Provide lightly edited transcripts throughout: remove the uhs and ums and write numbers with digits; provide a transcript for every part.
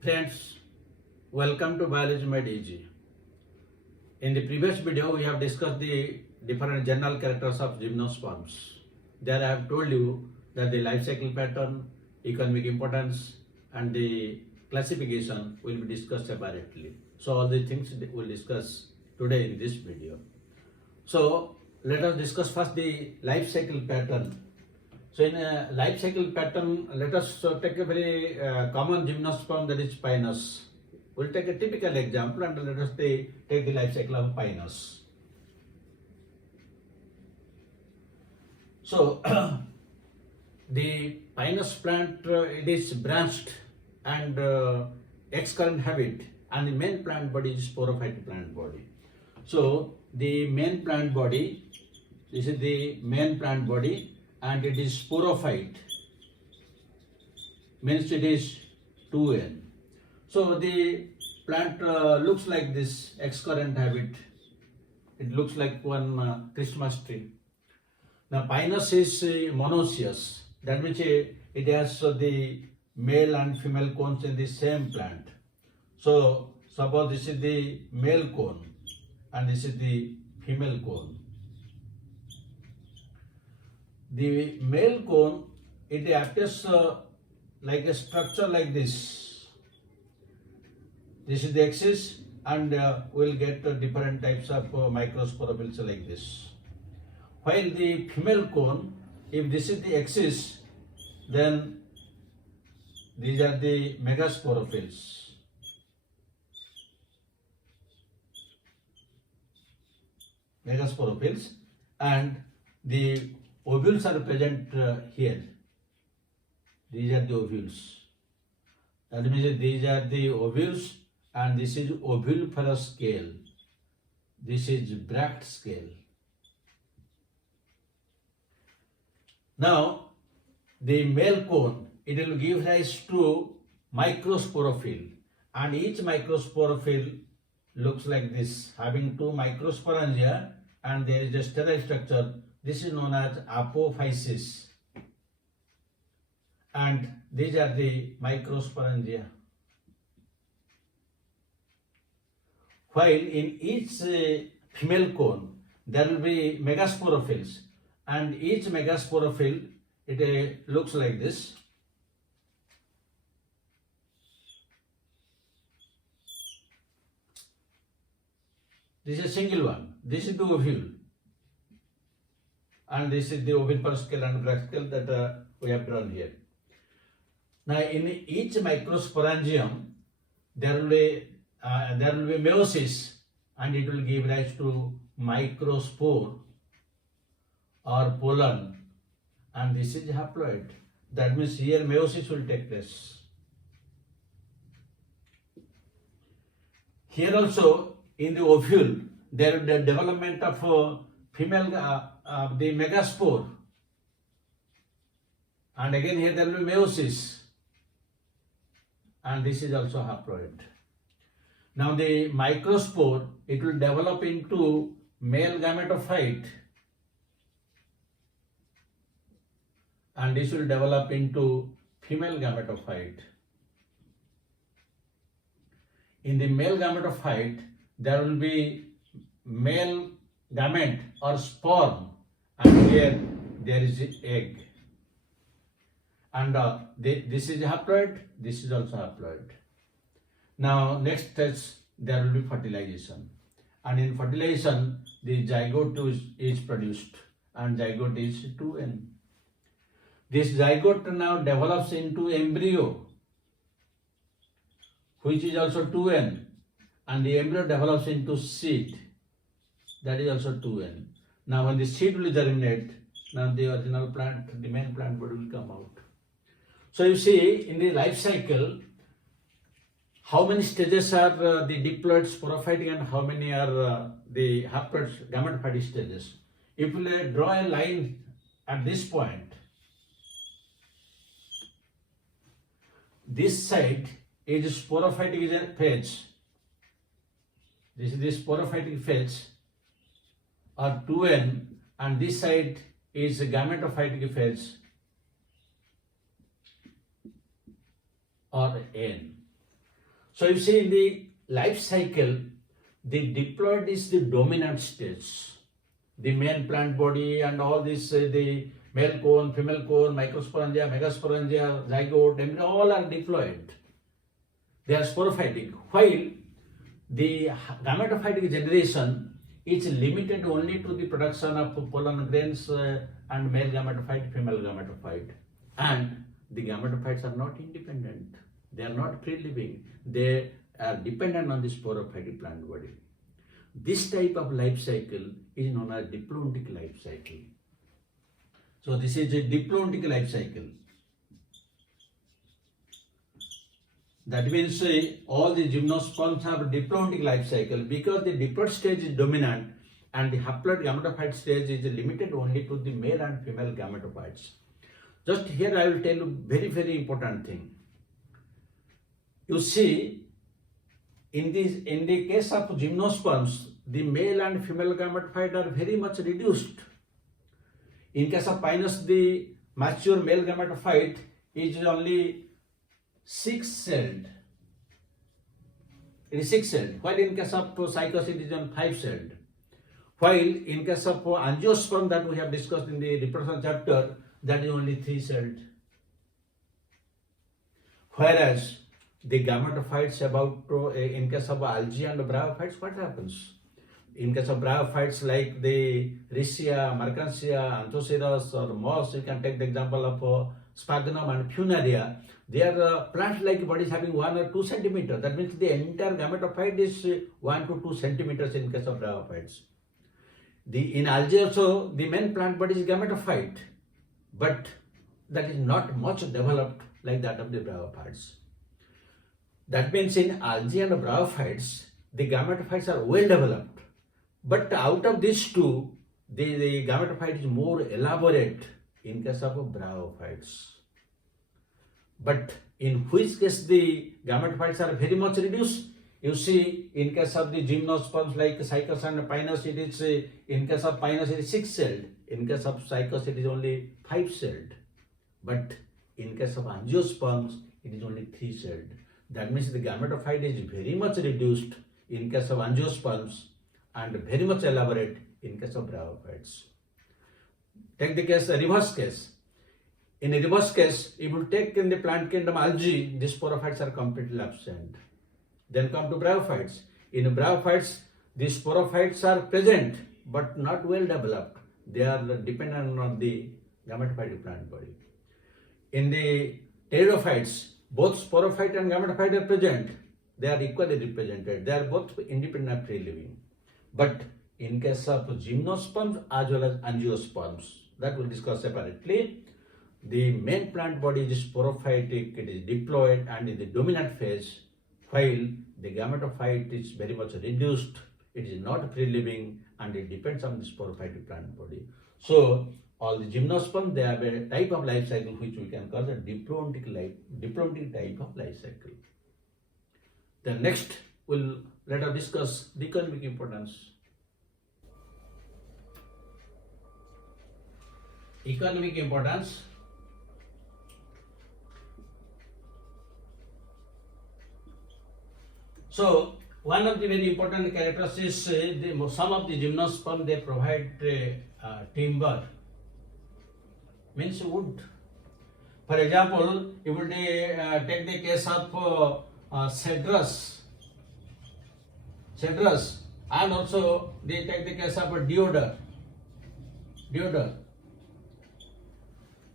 Friends, welcome to Biology Made Easy. In the previous video, we have discussed the different general characters of gymnosperms. There I have told you that the life cycle pattern, economic importance, and the classification will be discussed separately. So all the things we'll discuss today in this video. So let us discuss first the life cycle pattern. So in a life cycle pattern, let us take a very common gymnosperm, that is Pinus. We'll take a typical example and let us take the life cycle of Pinus. So the Pinus plant, it is branched and excurrent habit, and the main plant body is sporophyte plant body. So the main plant body, this is the main plant body, and it is sporophyte, means it is 2N. So the plant looks like this excurrent habit. It looks like one Christmas tree. Now Pinus is monoecious. That means it has the male and female cones in the same plant. So suppose this is the male cone and this is the female cone. The male cone, it appears like a structure like this. This is the axis, and we'll get different types of microsporophylls like this. While the female cone, if this is the axis, then these are the megasporophylls. Megasporophylls, and the ovules are present here. These are the ovules. That means these are the ovules, and this is ovuliferous scale. This is bract scale. Now, the male cone, it will give rise to microsporophyll, and each microsporophyll looks like this, having two microsporangia, and there is a sterile structure. This is known as apophysis, and these are the microsporangia. While in each female cone there will be megasporophylls, and each megasporophyll, it looks like this. This is a single one. This is the ovule, and this is the oviparous scale and bract scale that we have drawn here. Now, in each microsporangium, there will be meiosis, and it will give rise to microspore or pollen, and this is haploid. That means here meiosis will take place. Here also, in the ovule, there is the development of female, the megaspore, and again here there will be meiosis, and this is also haploid. Now the microspore, it will develop into male gametophyte, and this will develop into female gametophyte. In the male gametophyte, there will be male gamete or sperm, and here there is an egg. And this is haploid, this is also haploid. Now next stage, there will be fertilization, and in fertilization the zygote is produced, and zygote is 2N. This zygote now develops into embryo, which is also 2N, and the embryo develops into seed, that is also 2N. Now when the seed will germinate, now the original plant, the main plant body will come out. So you see, in the life cycle, how many stages are the diploid sporophytic and how many are the haploid gametophytic stages? If we draw a line at this point, this side is sporophytic phase. This is the sporophytic phase, or 2N, and this side is gametophytic phase, or N. So you see in the life cycle, the diploid is the dominant stage. The main plant body and all this, the male cone, female cone, microsporangia, megasporangia, zygote, embryo, all are diploid. They are sporophytic. While the gametophytic generation is limited only to the production of pollen grains and male gametophyte, female gametophyte. And the gametophytes are not independent. They are not free living. They are dependent on the sporophytic plant body. This type of life cycle is known as diplontic life cycle. So this is a diplontic life cycle. That means all the gymnosperms have diplontic life cycle because the diploid stage is dominant and the haploid gametophyte stage is limited only to the male and female gametophytes. Just here I will tell you very, very important thing. You see, in the case of gymnosperms, the male and female gametophyte are very much reduced. In case of Pinus, the mature male gametophyte is only 6-celled. It is 6-celled. While in case of Cycas, it is on 5-celled. While in case of angiosperm that we have discussed in the reproduction chapter, that is only 3-celled. Whereas the gametophytes in case of algae and bryophytes, what happens? In case of bryophytes like the Riccia, Mercantia, Anthoceras or moss, you can take the example of Sphagnum and Funaria. They are plant-like bodies having 1 or 2 centimeters. That means the entire gametophyte is 1 to 2 centimeters in case of bryophytes. In algae also, the main plant body is gametophyte, but that is not much developed like that of the bryophytes. That means in algae and bryophytes, the gametophytes are well developed. But out of these two, the gametophyte is more elaborate in case of bryophytes. But in which case the gametophytes are very much reduced. You see, in case of the gymnosperms like Cycas and Pinus, it is in case of Pinus it is 6-celled. In case of Cycas, it is only 5-celled. But in case of angiosperms, it is only 3-celled. That means the gametophyte is very much reduced in case of angiosperms and very much elaborate in case of bryophytes. Take the reverse case. In a reverse case, if you take in the plant kingdom algae, the sporophytes are completely absent. Then come to bryophytes. In bryophytes, the sporophytes are present but not well developed. They are dependent on the gametophytic plant body. In the pteridophytes, both sporophyte and gametophyte are present. They are equally represented. They are both independent free living. But in case of gymnosperms as well as angiosperms, that we'll discuss separately, the main plant body is sporophytic, it is diploid and in the dominant phase, while the gametophyte is very much reduced, it is not free living and it depends on the sporophytic plant body. So all the gymnosperms, they have a type of life cycle which we can call the diplontic type of life cycle. Then next, let us discuss the economic importance. Economic importance. So one of the very important characters is some of the gymnosperms, they provide timber, means wood. For example, you will take the case of cedrus, and also they take the case of deodar.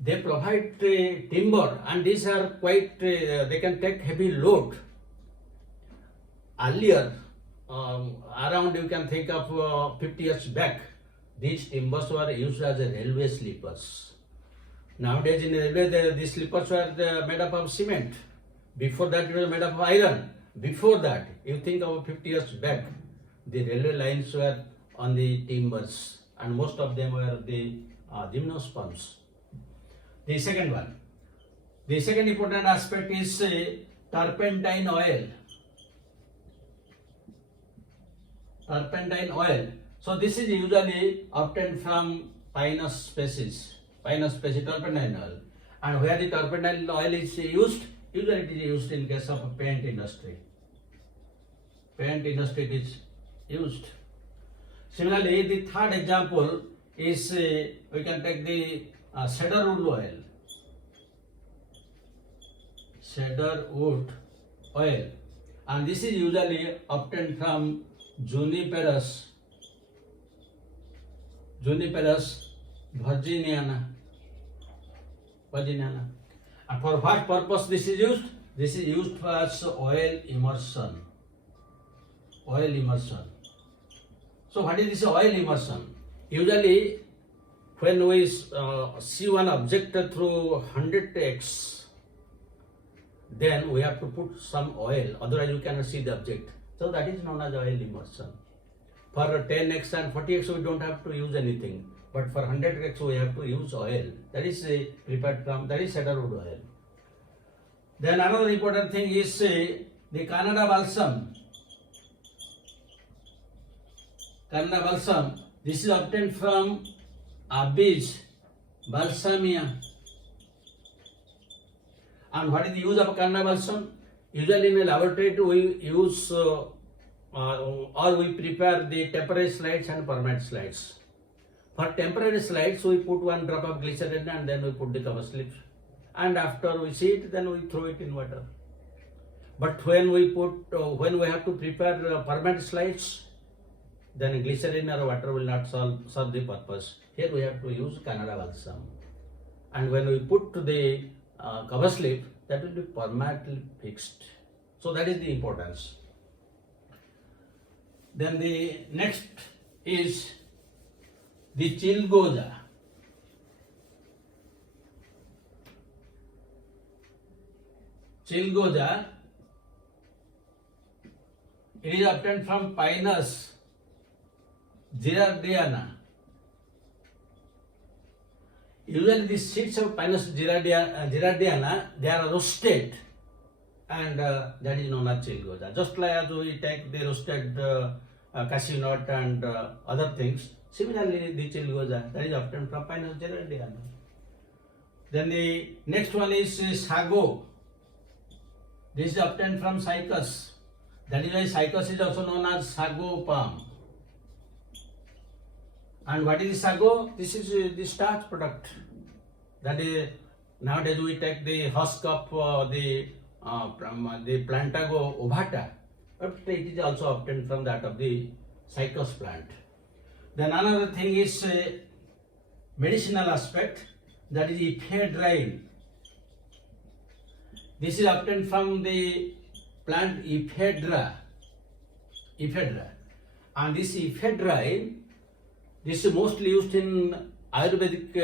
They provide timber and these are quite, they can take heavy load. Earlier, around you can think of 50 years back, these timbers were used as railway sleepers. Nowadays in railway, these sleepers were made up of cement. Before that, it was made up of iron. Before that, you think of 50 years back, the railway lines were on the timbers and most of them were the gymnosperms. The second one, the second important aspect is turpentine oil. Turpentine oil. So this is usually obtained from Pinus species, turpentine oil. And where the turpentine oil is used, usually it is used in case of paint industry. paint industry it is used. Similarly, the third example is we can take the cedarwood oil. Cedarwood oil, and this is usually obtained from Juniperus virginiana. And for what purpose this is used? This is used for as oil immersion. So what is this oil immersion? Usually when we see one object through 100x, then we have to put some oil, otherwise you cannot see the object. So that is known as oil immersion. For 10x and 40x we don't have to use anything, but for 100x we have to use oil. That is prepared from, that is cedarwood oil. Then another important thing is the canadabalsam. Canadabalsam, this is obtained from Abies balsamia. And what is the use of canadabalsam? Usually in a laboratory we use or we prepare the temporary slides and permanent slides. For temporary slides we put 1 drop of glycerin and then we put the cover slip, and after we see it then we throw it in water. But when we have to prepare permanent slides, then glycerin or water will not serve the purpose. Here we have to use canadabalsam, and when we put the cover slip, that will be permanently fixed. So that is the importance. Then the next is the chilgoza. Chilgoza, it is obtained from Pinus girardiana. Usually the seeds of Pinus girardiana, they are roasted, and that is known as chilgoza. Just like as we take the roasted cashew nut and other things, similarly the chilgoza, that is obtained from Pinus girardiana. Then the next one is sago. This is obtained from cycas. That is why cycas is also known as sagopalm. And what is sago? This is the starch product. That is, nowadays we take the husk of the Plantago ovata, but it is also obtained from that of the cycas plant. Then another thing is medicinal aspect, that is ephedrine. This is obtained from the plant ephedra, and this ephedrine, this is mostly used in Ayurvedic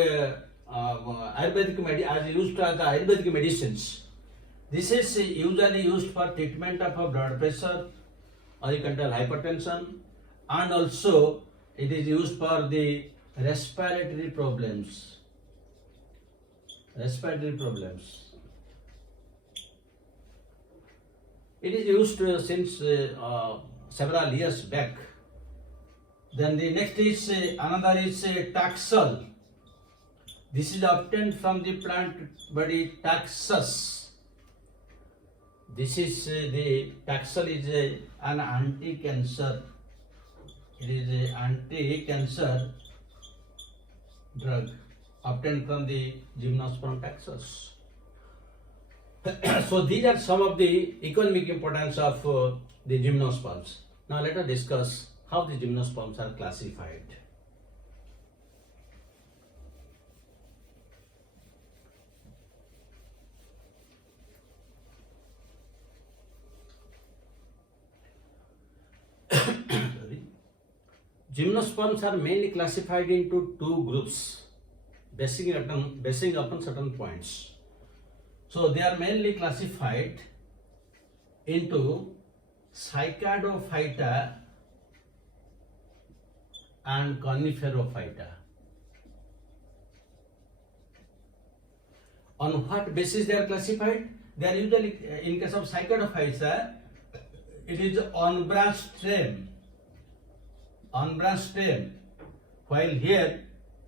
as used as the Ayurvedic medicines. This is usually used for treatment of blood pressure, or you can tell hypertension, and also it is used for the respiratory problems. It is used since several years back. Then the next is another is taxol. This is obtained from the plant body taxus. This is the taxol is an anti-cancer. It is an anti-cancer drug obtained from the gymnosperm taxus. So these are some of the economic importance of the gymnosperms. Now let us discuss how the gymnosperms are classified. Gymnosperms are mainly classified into two groups, basing upon certain points. So they are mainly classified into Cycadophyta and Coniferophyta. On what basis they are classified? They are usually, in case of Cycadophyta, it is on-branched stem, while here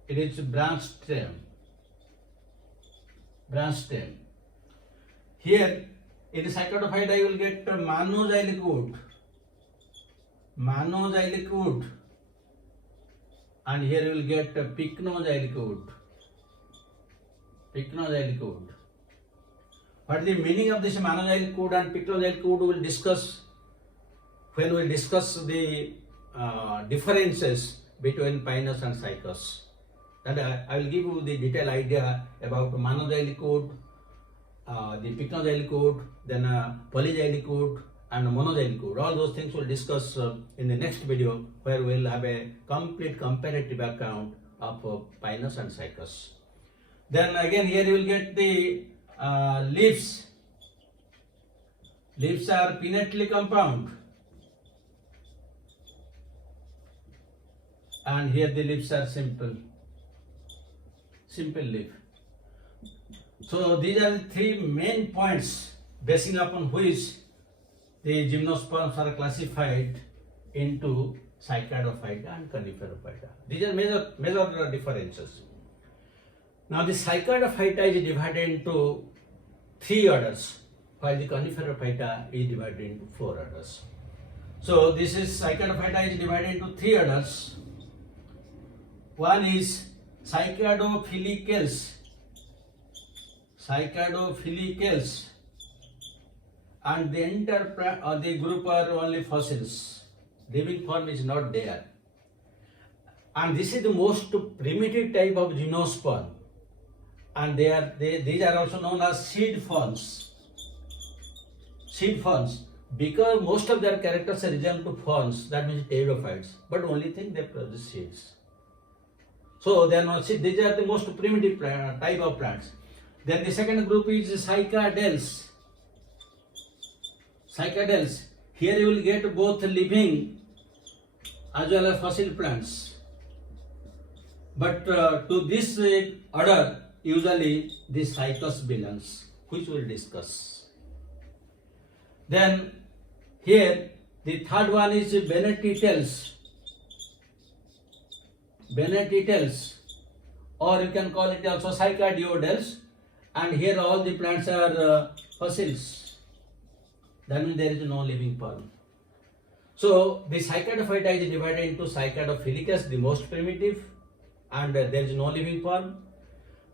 it is branched stem. Here in Cycadophyta you will get manoxylic wood, manoxylic wood, and here you will get pycnoxylic wood. Pycnoxylic wood. What the meaning of this manoxylic wood and pycnoxylic wood we will discuss when we discuss the differences between pinus and cycas. That I will give you the detailed idea about manoxylic wood, the pycnoxylic wood, then polyxylic wood and monoxylic wood. All those things we'll discuss in the next video, where we'll have a complete comparative account of pinus and cycas. Then again here you will get the leaves. Leaves are pinnately compound, and here the leaves are simple leaf. So these are the three main points basing upon which the gymnosperms are classified into cycadophyta and coniferophyta. These are major differences. Now the cycadophyta is divided into 3 orders, while the coniferophyta is divided into 4 orders. So this is cycadophyta is divided into 3 orders. One is cycadophylicales, and the entire the group are only fossils. Living form is not there. And this is the most primitive type of gymnosperm. And these are also known as seed ferns. Seed ferns, because most of their characters resemble to ferns, that means pteridophytes, but only thing they produce seeds. So they are not seeds. These are the most primitive type of plants. Then the second group is cycadales. Cycadales. Here you will get both living as well as fossil plants. But to this order, usually the cycas belongs, which we will discuss. Then here the third one is benetitales. Benetitales, or you can call it also cycadiodales, and here all the plants are fossils. That means there is no living form. So the cycadophyta is divided into cycadophylicus, the most primitive, and there is no living form.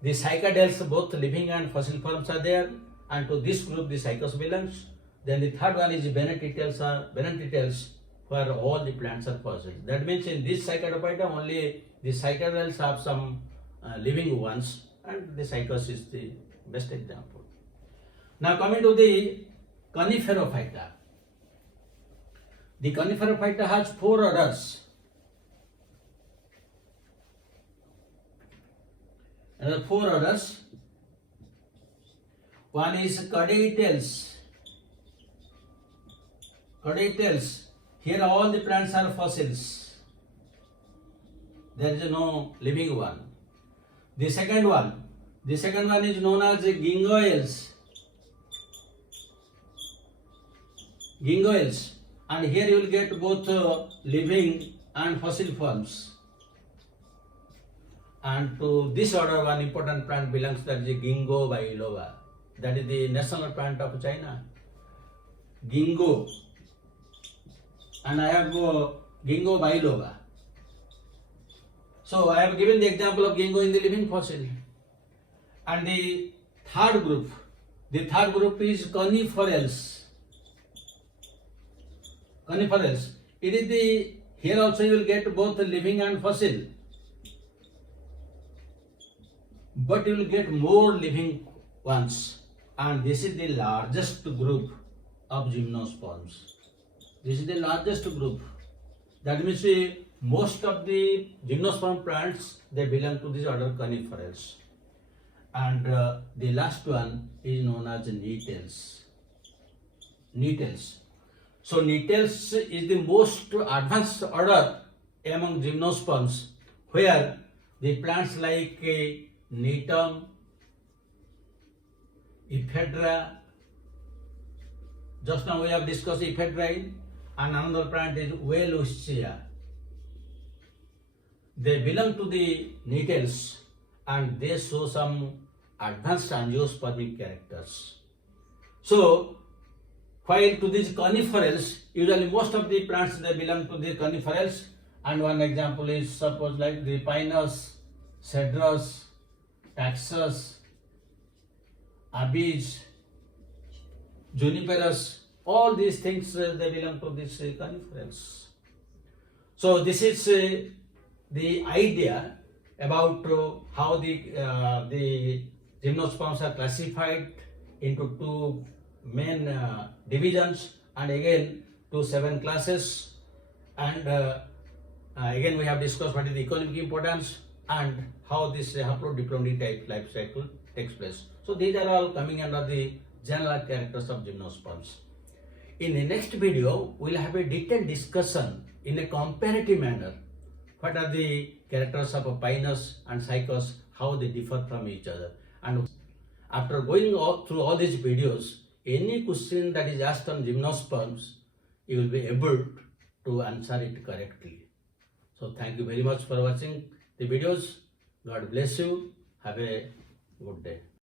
The cycadales, both living and fossil forms are there, and to this group the cycas belongs. Then the third one is benetitales, where all the plants are fossils. That means in this cycadophyta only the cycadales have some living ones, and the cycas is the best example. Now coming to the coniferophyta. The coniferophyta has 4 orders. And the 4 orders. One is caudatales. Caudatales. Here all the plants are fossils. There is no living one. The second one is known as gingoiles. Gingoiles, and here you will get both living and fossil forms. And to this order, one important plant belongs, that is ginkgo biloba. That is the national plant of China. Ginkgo. And I have ginkgo biloba. So I have given the example of ginkgo in the living fossil. And the third group is coniferales. Coniferales. It is the, here also you will get both living and fossil, but you will get more living ones, and this is the largest group of gymnosperms. This is the largest group. That means most of the gymnosperm plants, they belong to this order coniferales. And the last one is known as nettles. Nettles. So nettles is the most advanced order among gymnosperms, where the plants like netum, ephedra, just now we have discussed ephedrine, and another plant is Wellwitschia. They belong to the nettles, and they show some advanced angiospermic characters. So While to these coniferals, usually most of the plants they belong to the coniferals, and one example is suppose like the pinus, cedrus, taxus, abies, juniperus, all these things they belong to these coniferals. So this is the idea about how the gymnosperms are classified into two main divisions, and again to 7 classes, and again we have discussed what is the economic importance and how this haplodiplontic type life cycle takes place. So these are all coming under the general characters of gymnosperms. In the next video, we will have a detailed discussion in a comparative manner. What are the characters of a pinus and cycas, how they differ from each other. And after going through all these videos, any question that is asked on gymnosperms, you will be able to answer it correctly. So thank you very much for watching the videos. God bless you. Have a good day.